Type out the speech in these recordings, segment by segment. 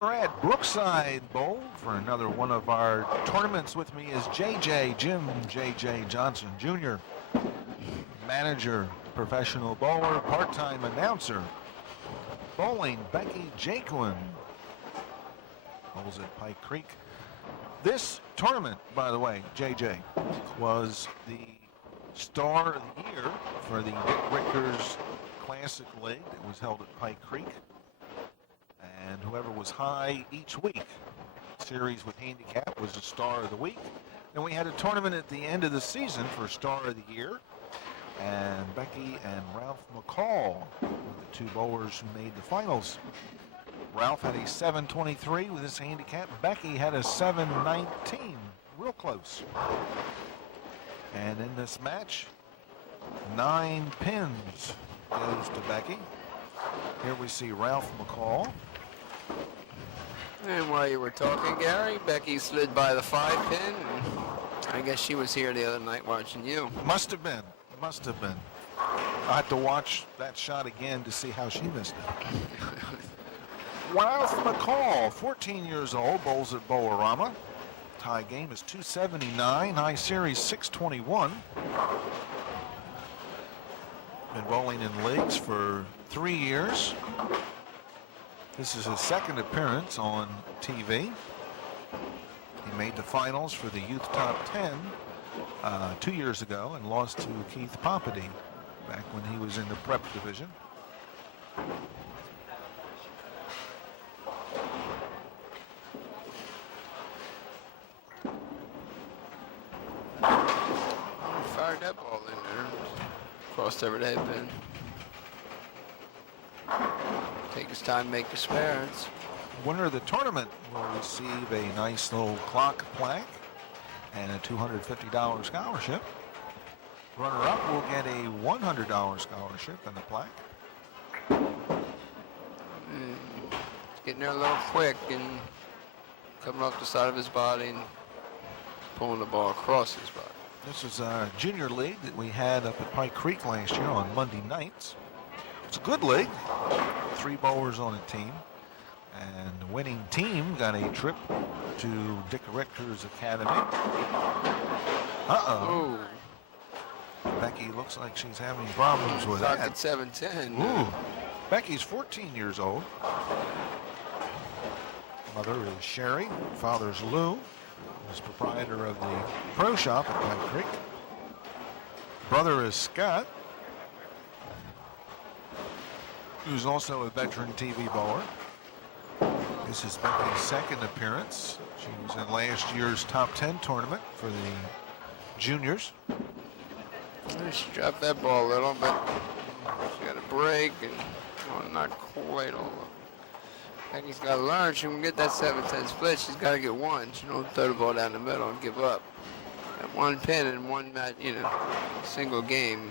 We're at Brookside Bowl for another one of our tournaments. With me is Jim J.J. Johnson Jr., manager, professional bowler, part-time announcer. Bowling, Becky Jaquin, bowls at Pike Creek. This tournament, by the way, JJ, was the star of the year for the Ritgers Classic League that was held at Pike Creek. And whoever was high each week, series with handicap, was the star of the week. Then we had a tournament at the end of the season for star of the year. And Becky and Ralph McCall were the two bowlers who made the finals. Ralph had a 723 with his handicap. Becky had a 719, real close. And in this match, 9 pins goes to Becky. Here we see Ralph McCall. And while you were talking, Gary, Becky slid by the 5 pin. And I guess she was here the other night watching you. Must have been. Must have been. I had to watch that shot again to see how she missed it. Ralph McCall, 14 years old, bowls at Bowl-O-Rama. Tie game is 279, high series 621. Been bowling in leagues for 3 years. This is his second appearance on TV. He made the finals for the Youth Top 10 2 years ago and lost to Keith Pompedy back when he was in the prep division. Fired that ball in there. Crossed over the head pin. Take his time, make his spares. Winner of the tournament will receive a nice little clock plaque and a $250 scholarship. Runner-up will get a $100 scholarship and a plaque. He's getting there a little quick and coming off the side of his body and pulling the ball across his body. This is a junior league that we had up at Pike Creek last year on Monday nights. It's a good league. 3 bowlers on a team. And the winning team got a trip to Dick Ritgers Academy. Uh-oh. Becky looks like she's having problems with that. At 7-10. Ooh. Becky's 14 years old. Mother is Sherry. Father's Lou. He's proprietor of the pro shop at Pike Creek. Brother is Scott, who's also a veteran TV bowler. This is Becky's second appearance. She was in last year's top 10 tournament for the juniors. She dropped that ball a little, but she got a break and not quite all. Becky's got to learn. She can get that 7-10 split. She's got to get one. She don't throw the ball down the middle and give up. That one pin in one match, single game.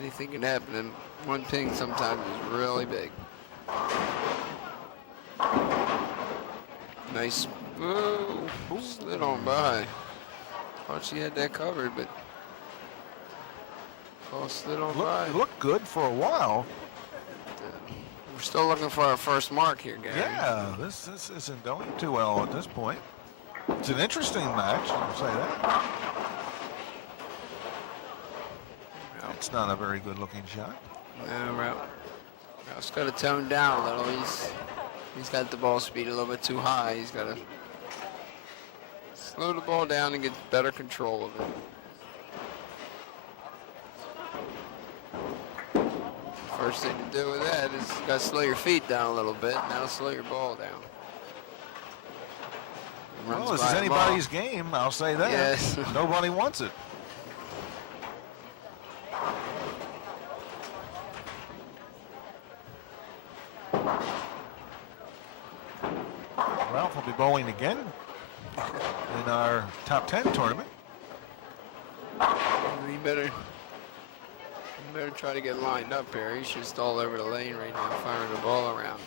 Anything can happen, and one pin sometimes is really big. Nice. Ooh, slid on by. Thought she had that covered, but ball slid on by. It looked good for a while. We're still looking for our first mark here, Gary. Yeah, this isn't going too well at this point. It's an interesting match, I'll say that. It's not a very good looking shot. No, Ralph's got to tone down a little. He's got the ball speed a little bit too high. He's got to slow the ball down and get better control of it. First thing to do with that is you got to slow your feet down a little bit, and that'll slow your ball down. Well, this is anybody's game, I'll say that. Yes. Nobody wants it. Ralph will be bowling again in our top 10 tournament. He better try to get lined up here. He's just all over the lane right now, firing the ball around.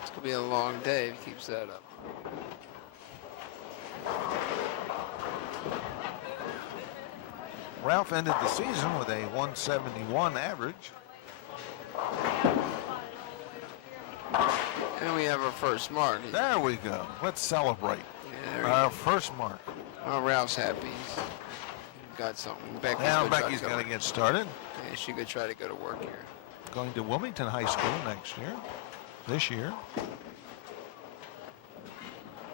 It's going to be a long day if he keeps that up. Ralph ended the season with a 171 average. And we have our first mark. There we go. Let's celebrate. Yeah, there Our first mark. Oh, Ralph's happy. He's got something. Becky's got to get started. Yeah, she could try to go to work here. Going to Wilmington High School next year. This year.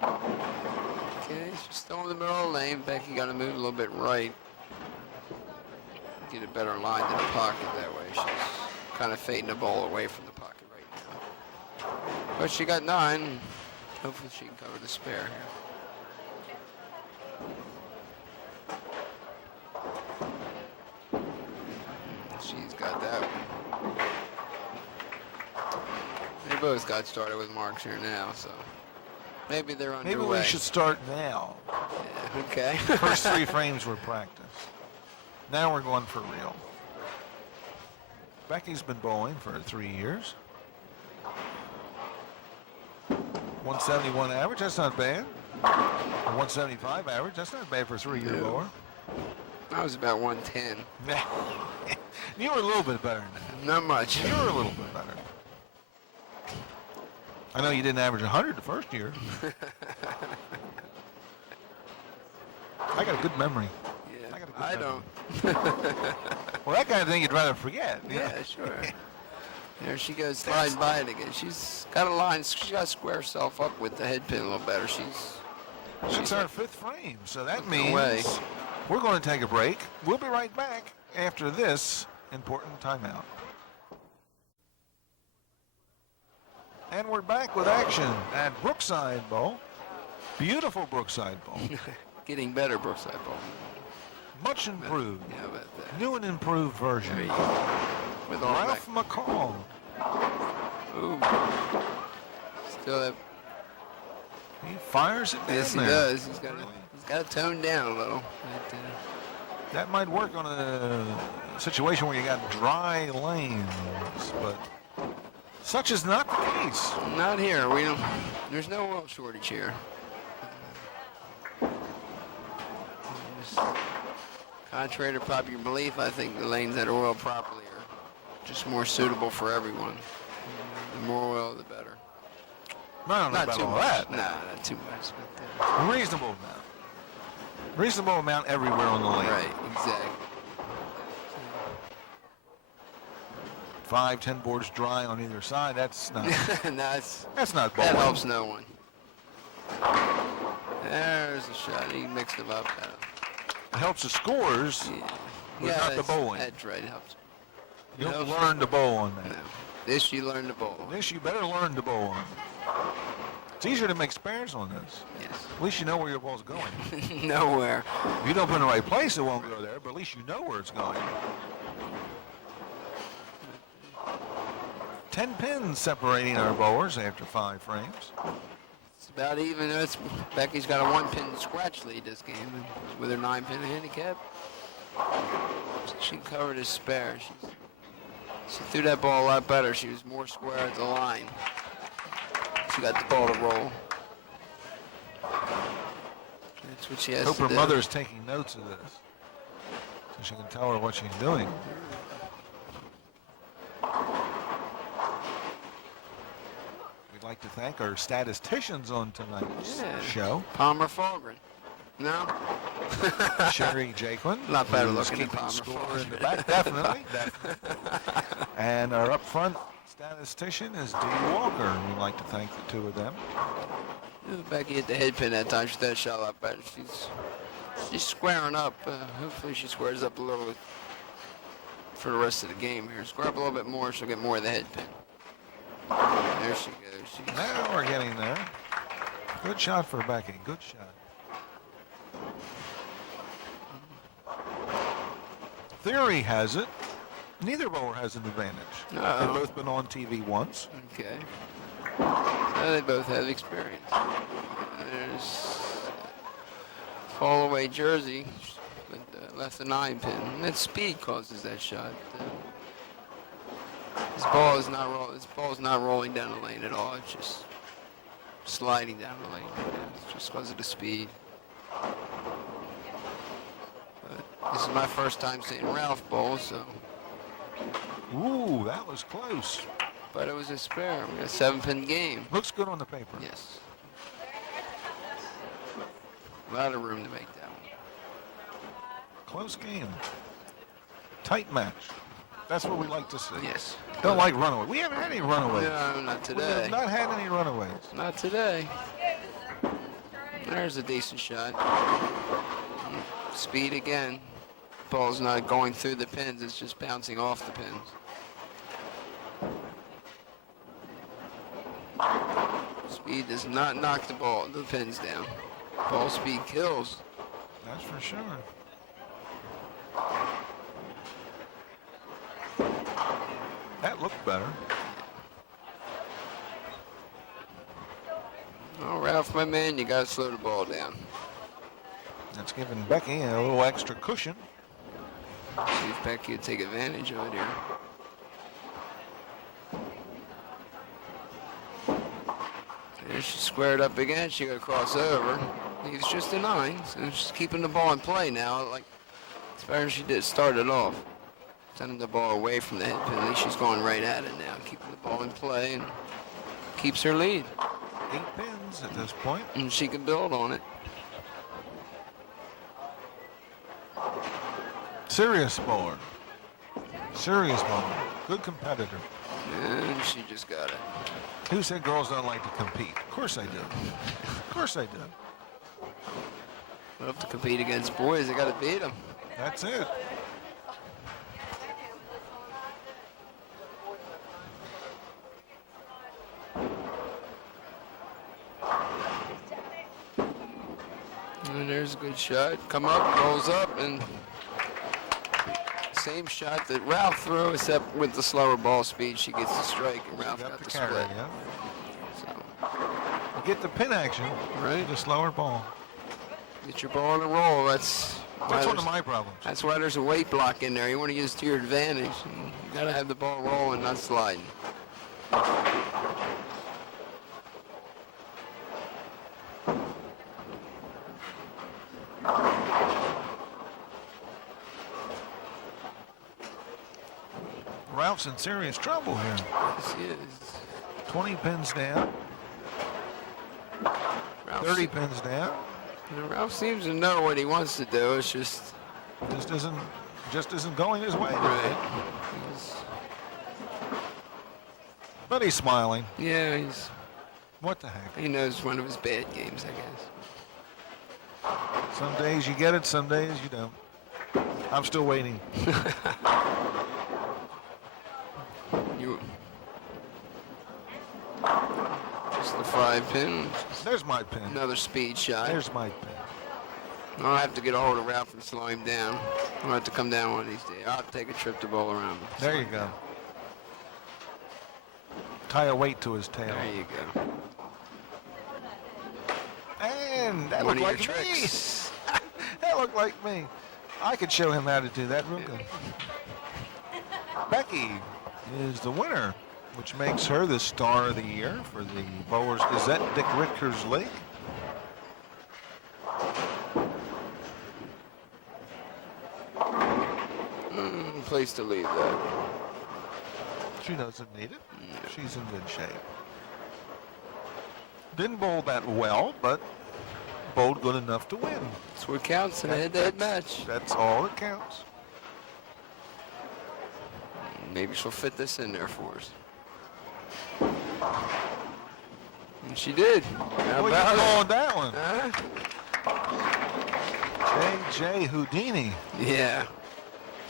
Okay, she's still in the middle of the lane. Becky got to move a little bit right. Get a better line to the pocket that way. She's kind of fading the ball away from the pocket right now. But she got 9. Hopefully she can cover the spare here. She's got that one. They both got started with marks here now, so maybe they're underway. Maybe we should start now. Yeah, okay. First 3 frames were practice. Now we're going for real. Becky's been bowling for 3 years. 171 average, that's not bad. 175 average, that's not bad for a 3-year bowler. I was about 110. You were a little bit better than that. Not much. You were a little bit better. I know you didn't average 100 the first year. I got a good memory. Yeah, I I don't. Well, that kind of thing you'd rather forget. Yeah, sure. There she goes, sliding by it again. She's got a line. She's got to square herself up with the head pin a little better. That's our 5th frame, so that No means way. we're going to take a break. We'll be right back after this important timeout. And we're back with action at Brookside Bowl. Beautiful Brookside Bowl. Getting better, Brookside Bowl. Much improved. Yeah, about that. New and improved version. There you go. With all Ralph McCall. Ooh. Still have. He fires it down Yes, he there. does. He's got to tone down a little. But, That might work on a situation where you got dry lanes, but such is not the case. not here. We don't. There's no oil shortage here. Contrary to popular belief, I think the lanes that are oiled properly are just more suitable for everyone. The more oil, the better. I don't know Not about too all much. that. Nah, not too much. But, Reasonable amount. Reasonable amount everywhere on the lane. right, exactly. 5, 10 boards dry on either side. That's not. That's not bowling. That helps no one. There's a shot. He mixed them up. It helps the scores, but not the that's- bowling. That's right. It helps. You don't helps. learn to bowl on that. No. This you learn to bowl. This you better learn to bowl on. It's easier to make spares on this. Yes. At least you know where your ball's going. Nowhere. If you don't put it in the right place, it won't go there, but at least you know where it's going. 10 pins separating our bowlers after 5 frames. It's about even. Becky's got a 1-pin scratch lead this game with her 9-pin handicap. She covered his spare. She threw that ball a lot better. She was more square at the line. She got the ball to roll. That's what she has Hope to her do. mother's taking notes of this, so she can tell her what she's doing. We'd like to thank our statisticians on tonight's show. Palmer Fulgren. No? Sherry Jaquin. A lot better who's looking than keeping Palmer score in the Fulgren. back. Definitely. And our up front statistician is Dee Walker. We'd like to thank the 2 of them. Becky hit the head pin that time. She did a shot a lot better. She's squaring up. Hopefully she squares up a little bit for the rest of the game here. Square up a little bit more, she'll get more of the head pin. There she goes. Now we're getting there. Good shot for Becky. Good shot. Theory has it, neither bowler has an advantage. Uh-oh. They've both been on TV once. Okay. So they both have experience. There's fall away jersey, but left a 9-pin. And that speed causes that shot. This ball is not rolling down the lane at all. It's just sliding down the lane. It's just because of the speed. But this is my first time seeing Ralph bowl, so. Ooh, that was close. But it was a spare. We got a 7-pin game. Looks good on the paper. Yes. A lot of room to make that one. Close game. Tight match. That's what we like to see. Yes. Don't like runaways. We haven't had any runaways. No, not We today. have not had any runaways. Not today. There's a decent shot. Speed again. Ball's not going through the pins. It's just bouncing off the pins. Speed does not knock the pins down. Ball speed kills. That's for sure. That looked better. Oh, Ralph, my man, you got to slow the ball down. That's giving Becky a little extra cushion. See if Becky will take advantage of it here. There she squared up again. She got to cross over. He's just a 9, so she's keeping the ball in play now. Like it's better than she did start it off. Sending the ball away from the head pin. At least she's going right at it now, keeping the ball in play and keeps her lead. 8 pins at this point. And she can build on it. Serious bowler. Serious bowler. Good competitor. And she just got it. Who said girls don't like to compete? Of course I do. Of course I do. Love to compete against boys. They got to beat them. That's it. And there's a good shot. Come up, rolls up, and same shot that Ralph threw, except with the slower ball speed, she gets the strike, and Ralph got the carry, split. yeah. So, You get the pin action, right? the slower ball. Get your ball on a roll. That's one of my problems. That's why there's a weight block in there. You want to use it to your advantage. You got to have the ball rolling, not sliding. Ralph's in serious trouble here. Yes, he is. 20 pins down. Ralph, 30 pins down. Ralph seems to know what he wants to do. It's just isn't going his way. right. But he's smiling. Yeah, he's. What the heck? He knows one of his bad games, I guess. Some days you get it, some days you don't. I'm still waiting. Just the 5-pin. There's my pin. Another speed shot. There's my pin. I'll have to get a hold of Ralph and slow him down. I'll have to come down one of these days. I'll take a trip to bowl around him. There you go. Tie a weight to his tail. There you go. And that One looked of your like me. tricks. That looked like me. I could show him how to do that real good. Becky is the winner, which makes her the star of the year for the Bowlers Gazette Dick Ritgers League. Place to leave that. She doesn't need it. She's in good shape. Didn't bowl that well, but bowled good enough to win. That's what counts in a head-to-head match. That's all that counts. Maybe she'll fit this in there for us. And she did. How Well, you about called that one. Huh? J.J. Houdini. Yeah.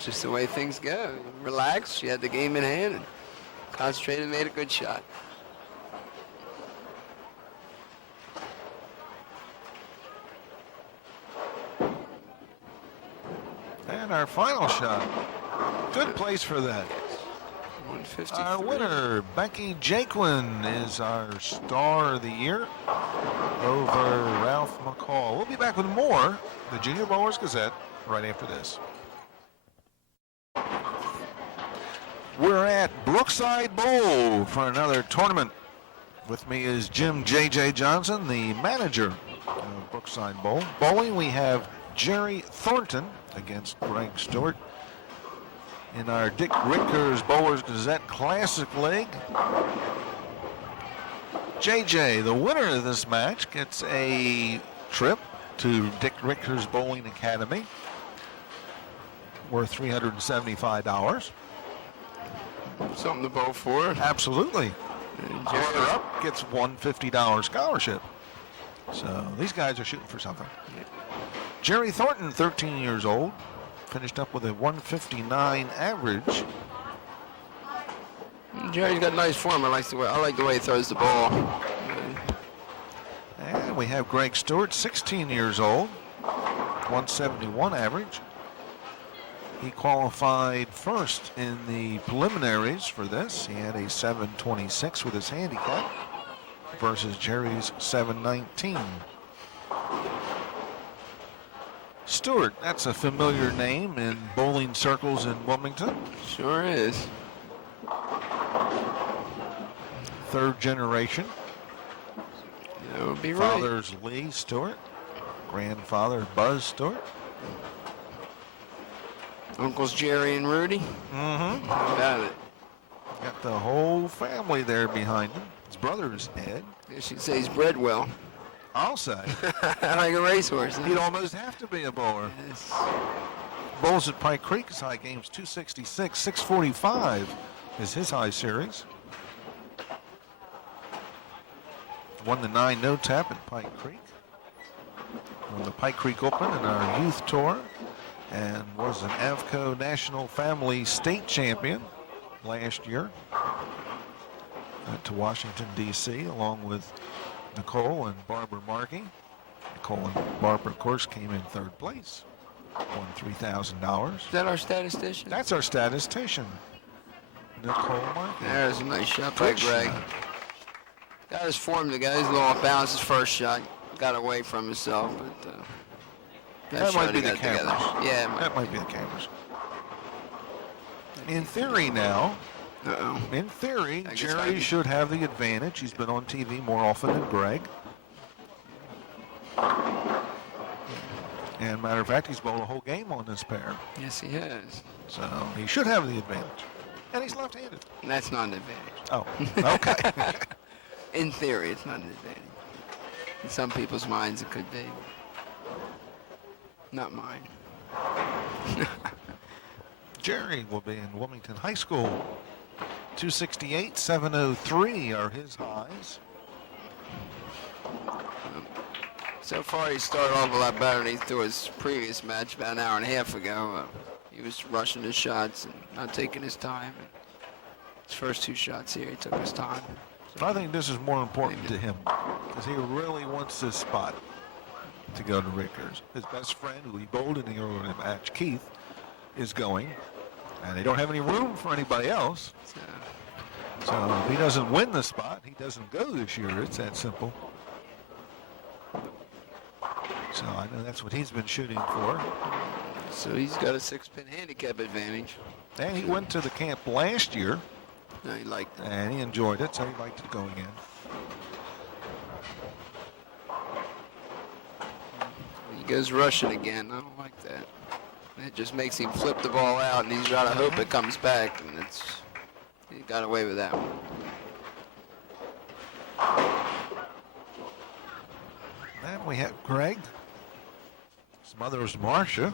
Just the way things go. Relaxed. She had the game in hand and concentrated and made a good shot. And our final shot. Good place for that. 153. Our winner, Becky Jaquin, is our star of the year over Ralph McCall. We'll be back with more, the Junior Bowlers Gazette, right after this. We're at Brookside Bowl for another tournament. With me is Jim J.J. Johnson, the manager of Brookside Bowl. Bowling, we have Jerry Thornton against Greg Stewart. in our Dick Ritgers Bowlers Gazette Classic League. JJ, the winner of this match, gets a trip to Dick Ritgers Bowling Academy worth $375. Something to bowl for. Absolutely. And Runner-up gets $150 scholarship. So these guys are shooting for something. Jerry Thornton, 13 years old, finished up with a 159 average. Jerry's got nice form. I like the way he throws the ball. And we have Greg Stewart, 16 years old, 171 average. He qualified first in the preliminaries for this. He had a 726 with his handicap versus Jerry's 719. Stewart, that's a familiar name in bowling circles in Wilmington. Sure is. Third generation. That would be right. Father's Lee Stewart. Grandfather Buzz Stewart. Uncles Jerry and Rudy. Mm-hmm. How about it? Got the whole family there behind him. His brother is dead. I guess you'd say he's bred well. I'll say. Like a racehorse. He'd almost have to be a bowler. Yes. Bowls at Pike Creek, his high game's 266, 645 is his high series. Won the 9 no tap at Pike Creek. Won the Pike Creek Open in our youth tour. And was an AVCO National Family State Champion last year. Went to Washington, D.C. along with Nicole and Barbara Markey. Nicole and Barbara, of course, came in third place. Won $3,000. Is that our statistician? That's our statistician, Nicole Markey. There's a nice shot by Good Greg. shot. Got his form together. He's a little off balance his first shot. Got away from himself, but That shot might be he the got together. cameras. Yeah, it might. That might be the cameras. In theory now, Uh-oh. in theory, I guess Jerry maybe. should have the advantage. He's been on TV more often than Greg. And matter of fact, he's bowled a whole game on this pair. Yes, he has. So he should have the advantage. And he's left-handed. And that's not an advantage. Oh, okay. In theory, it's not an advantage. In some people's minds, it could be. Not mine. Jerry will be in Wilmington High School. 268, 703 are his highs. So far, he started off a lot better than he threw his previous match about an hour and a half ago. He was rushing his shots and not taking his time. And his first 2 shots here, he took his time. I think this is more important to him because he really wants this spot to go to Ritgers. His best friend, who he bowled in the earlier match, Keith, is going, and they don't have any room for anybody else. So if he doesn't win the spot, he doesn't go this year. It's that simple. So I know that's what he's been shooting for. So he's got a 6-pin handicap advantage. And he went to the camp last year, No, he liked it. and he enjoyed it, so he liked it going in. He goes rushing again. I don't like that. It just makes him flip the ball out, and he's trying to hope it comes back, and he got away with that one. Then we have Greg. His mother is Marcia.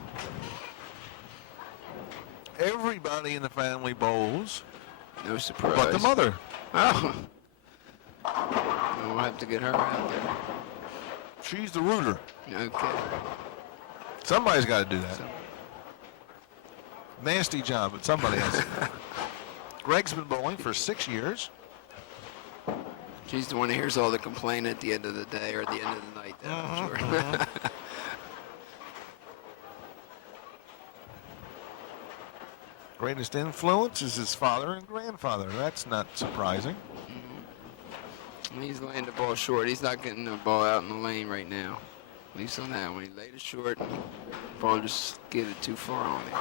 Everybody in the family bowls, No surprise. but the mother. Oh. We'll have to get her out there. She's the rooter. Okay. Somebody's got to do that. So, Nasty job, but somebody has to. Greg's been bowling for 6 years. she's the one who hears all the complaining at the end of the day or at the end of the night, then, I'm sure. Greatest influence is his father and grandfather. That's not surprising. He's laying the ball short. He's not getting the ball out in the lane right now. At least on that. When he laid it short, the ball just get it too far on him.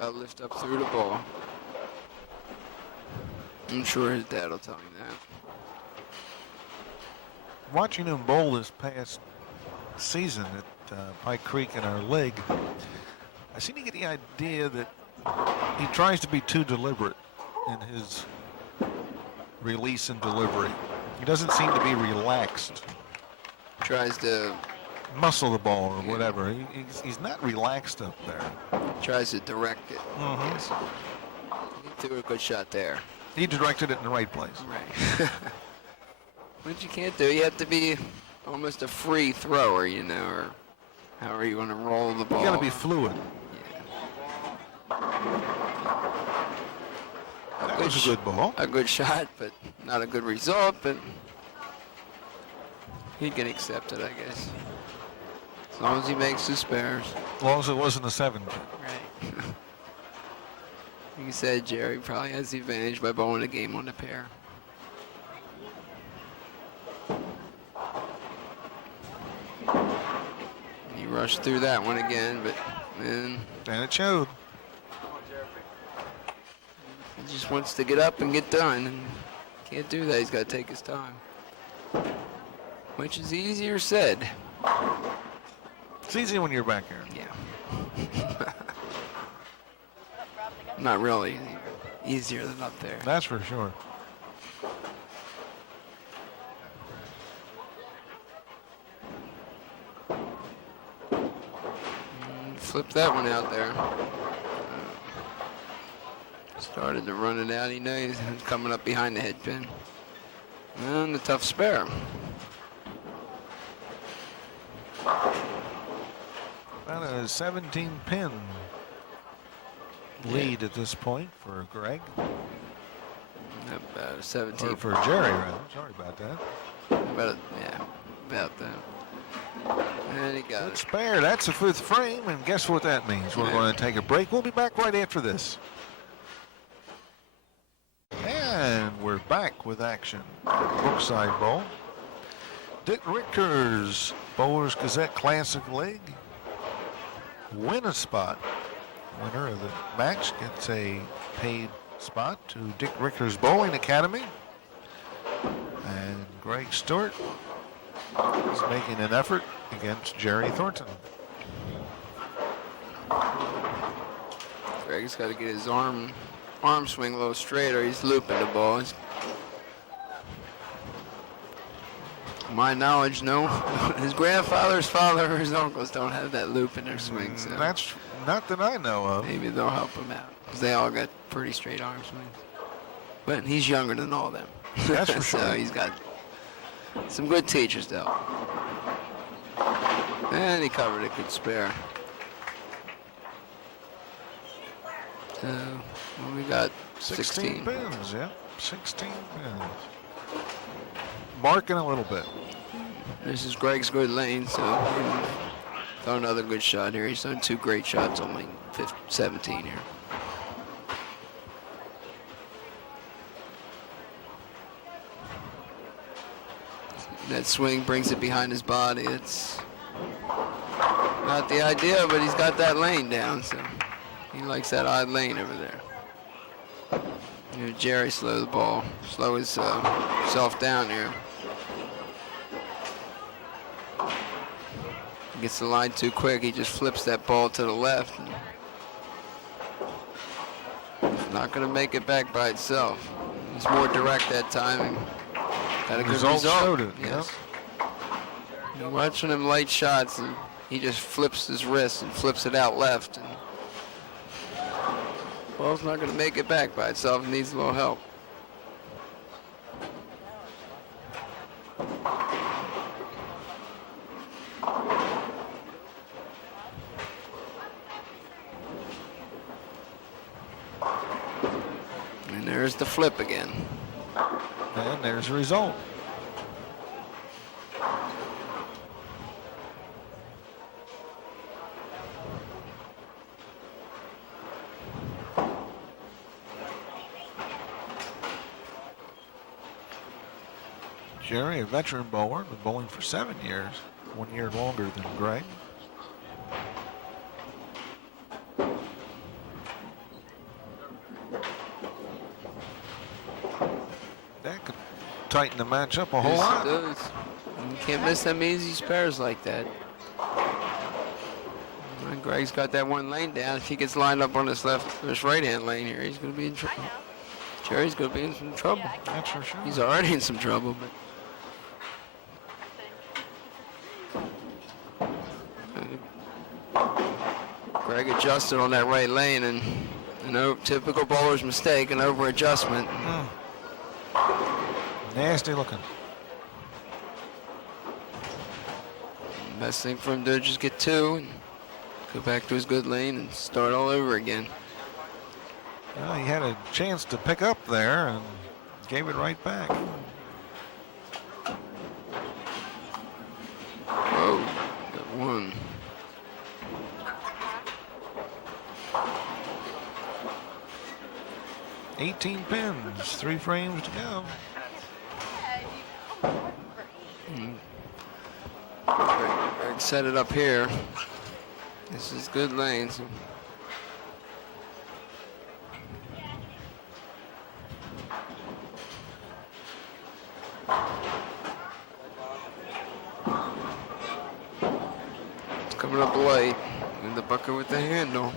Got to lift up through the ball. I'm sure his dad will tell him that. Watching him bowl this past season at Pike Creek in our league, I seem to get the idea that he tries to be too deliberate in his release and delivery. He doesn't seem to be relaxed. Tries to Muscle the ball or whatever. He's not relaxed up there. Tries to direct it. Yes. He threw a good shot there. He directed it in the right place. Right. Which you can't do. You have to be almost a free thrower, you know, or however you want to roll the ball. You got to be fluid. That was a good ball. A good shot, but not a good result. But he can accept it, I guess. As long as he makes the spares. As long as it wasn't a 7. Right. Like you said, Jerry probably has the advantage by bowling a game on the pair. He rushed through that one again, but then And it showed. he just wants to get up and get done, and can't do that. He's got to take his time, which is easier said. It's easy when you're back here. Yeah. Not really. Easier than up there. That's for sure. Flip that one out there. Started to run it out. He knows he's coming up behind the head pin. And the tough spare. About a 17-pin lead at this point for Greg. About 17. Or for Jerry, rather. Sorry about that. About that. And he got it. Spare. That's a 5th frame, and guess what that means? We're going to take a break. We'll be back right after this. And we're back with action. Brookside Bowl. Dick Ritgers, Bowlers Gazette Classic League. Win a spot. Winner of the match gets a paid spot to Dick Ritgers Bowling Academy. And Greg Stewart is making an effort against Jerry Thornton. Greg's got to get his arm swing a little straight, or he's looping the ball. My knowledge, no. His grandfather's father or his uncles don't have that loop in their swing. So That's not that I know of. maybe they'll help him out, because they all got pretty straight arm swings. But he's younger than all of them. That's for So sure. he's got some good teachers to help. And he covered a good spare. So we got 16. pins, yeah. 16 pins. Marking a little bit. This is Greg's good lane, so throw another good shot here. He's done 2 great shots on lane 17 here. That swing brings it behind his body. It's not the idea, but he's got that lane down, so he likes that odd lane over there. You know, Jerry slow the ball, slow his self down here. Gets the line too quick, he just flips that ball to the left. Not going to make it back by itself. He's more direct that time and got a good result. Showed it, yes. You're watching him light shots, and he just flips his wrist and flips it out left. And ball's not going to make it back by itself. It needs a little help. And there's the flip again. And there's the result. Jerry, a veteran bowler, been bowling for 7 years, 1 year longer than Greg. That could tighten the match up a whole Yes, lot. it does. You can't miss them easy spares like that. And Greg's got that one lane down. If he gets lined up on this right-hand lane here, he's going to be in trouble. Jerry's going to be in some trouble. That's for sure. He's already in some trouble, but Greg adjusted on that right lane, and typical bowler's mistake, an over adjustment. Nasty looking. Best thing for him to do is just get 2 and go back to his good lane and start all over again. Well, he had a chance to pick up there and gave it right back. Whoa, got 1. $18 pins, 3 frames to go. Greg set it up here. This is good lane. So it's coming up late in the bucket with the handle.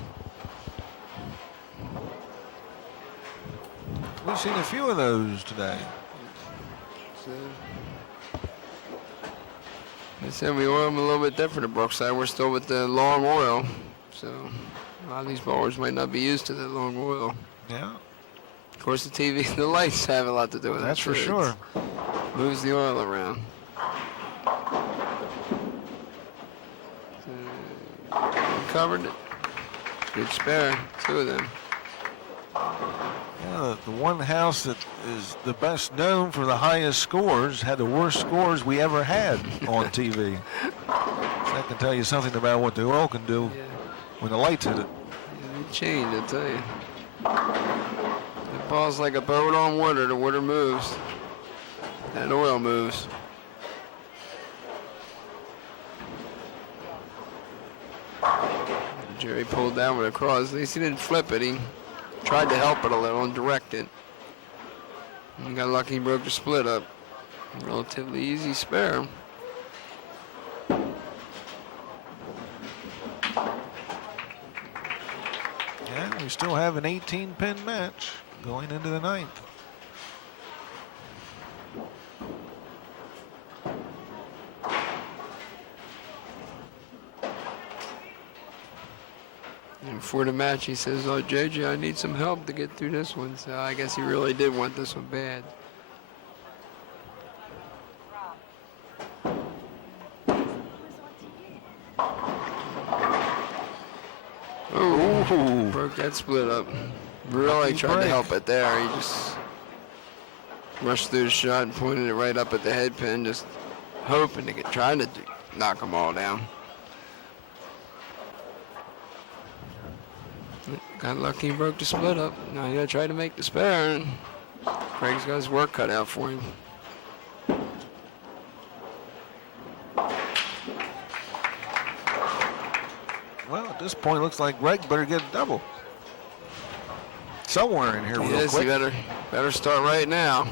We've seen a few of those today. So, I said we oil them a little bit different at Brookside. We're still with the long oil, so a lot of these bowlers might not be used to the long oil. Yeah. Of course, the TV, the lights have a lot to do with it. That's for too. sure. It moves the oil around. Covered it. Good spare, 2 of them. Yeah, the one house that is the best known for the highest scores had the worst scores we ever had on TV. So that can tell you something about what the oil can do when the lights hit it. Yeah, they change, I tell you. The ball's like a boat on water. The water moves. That oil moves. Jerry pulled that one across. At least he didn't flip it. He tried to help it a little and direct it. And got lucky he broke the split up. Relatively easy spare. Yeah, we still have an 18-pin match going into the 9th. And before the match, he says, "Oh, JJ, I need some help to get through this one." So I guess he really did want this one bad. Oh, broke that split up. Really tried to help it there. He just rushed through the shot and pointed it right up at the head pin, just hoping to trying to knock them all down. Got lucky and broke the split up. Now he gotta try to make the spare, and Greg's got his work cut out for him. Well, at this point, it looks like Greg better get a double. Somewhere in here real Yes, quick. he better start right now.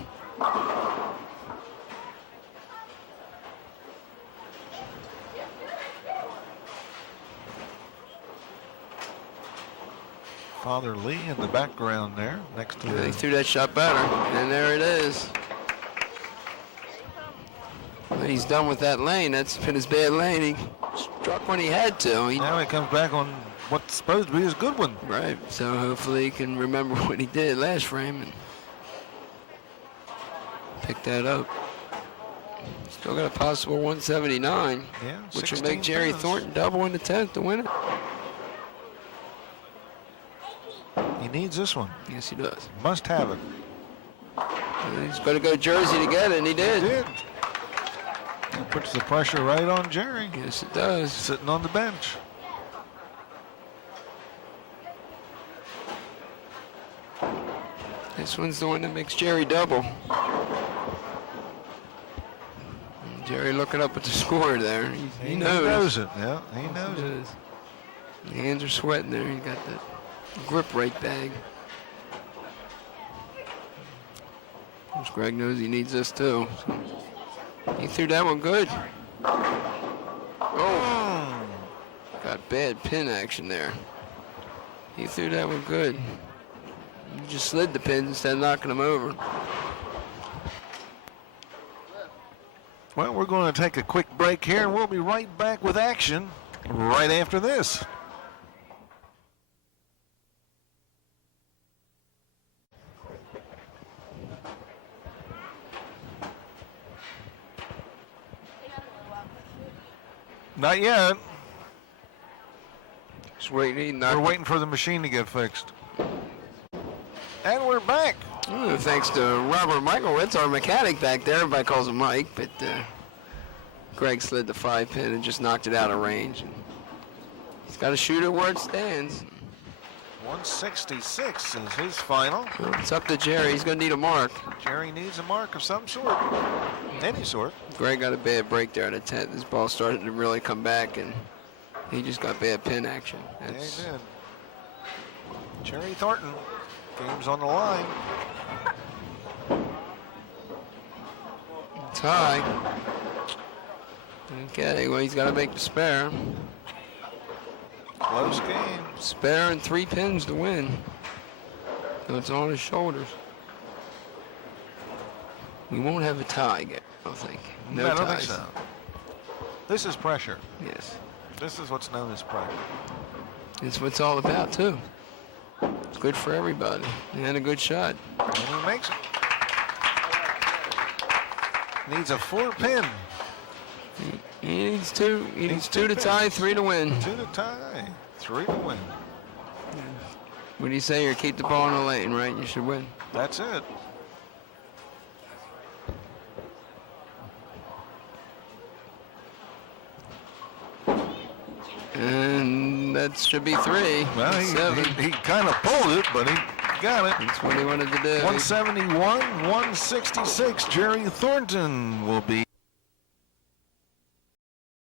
Father Lee in the background there, next to He the... threw that shot better, and there it is. Well, he's done with that lane. That's been his bad lane. He struck when he had to. Now he comes back on what's supposed to be his good one. Right, so hopefully he can remember what he did last frame and pick that up. Still got a possible 179, Yeah, which will 16 make Jerry pins. Thornton double in the 10th to win it. He needs this one. Yes, he does. Must have it. And he's going to go Jersey to get it, and he did. He did. That puts the pressure right on Jerry, Yes, it does. sitting on the bench. This one's the one that makes Jerry double. And Jerry looking up at the score there. He knows. He knows it. Yeah, he knows it. The hands are sweating there. He got that grip right bag. Of course, Greg knows he needs this too. So he threw that one good. Oh, got got bad pin action there. He threw that one good. He just slid the pins instead of knocking them over. Well, we're going to take a quick break here, and we'll be right back with action right after this. Not yet. Just waiting. We're waiting for the machine to get fixed. And we're back. Ooh, thanks to Robert Michaelwitz, our mechanic back there. Everybody calls him Mike, but Greg slid the 5-pin and just knocked it out of range. And he's got to shoot it where it stands. 166 is his final. Well, it's up to Jerry. He's going to need a mark. Jerry needs a mark of some sort. Any sort. Greg got a bad break there at a 10th. This ball started to really come back, and he just got bad pin action. Yeah, he did. Jerry Thornton, game's on the line. Tie. Okay, well, he's got to make the spare. Close game. Spare and 3 pins to win. So it's on his shoulders. We won't have a tie yet, I don't think. No I don't ties. think so. This is pressure. Yes. This is what's known as pressure. It's what it's all about, too. It's good for everybody. And a good shot. And he makes it. Needs a 4-pin. He needs 2. He needs 2 to tie, 3 to win. 2 to tie, 3 to win. What do you say? You keep the ball in the lane, right? You should win. That's it. And that should be 3. Well, 7. he kind of pulled it, but he got it. That's what he wanted to do. 171, 166. Jerry Thornton will be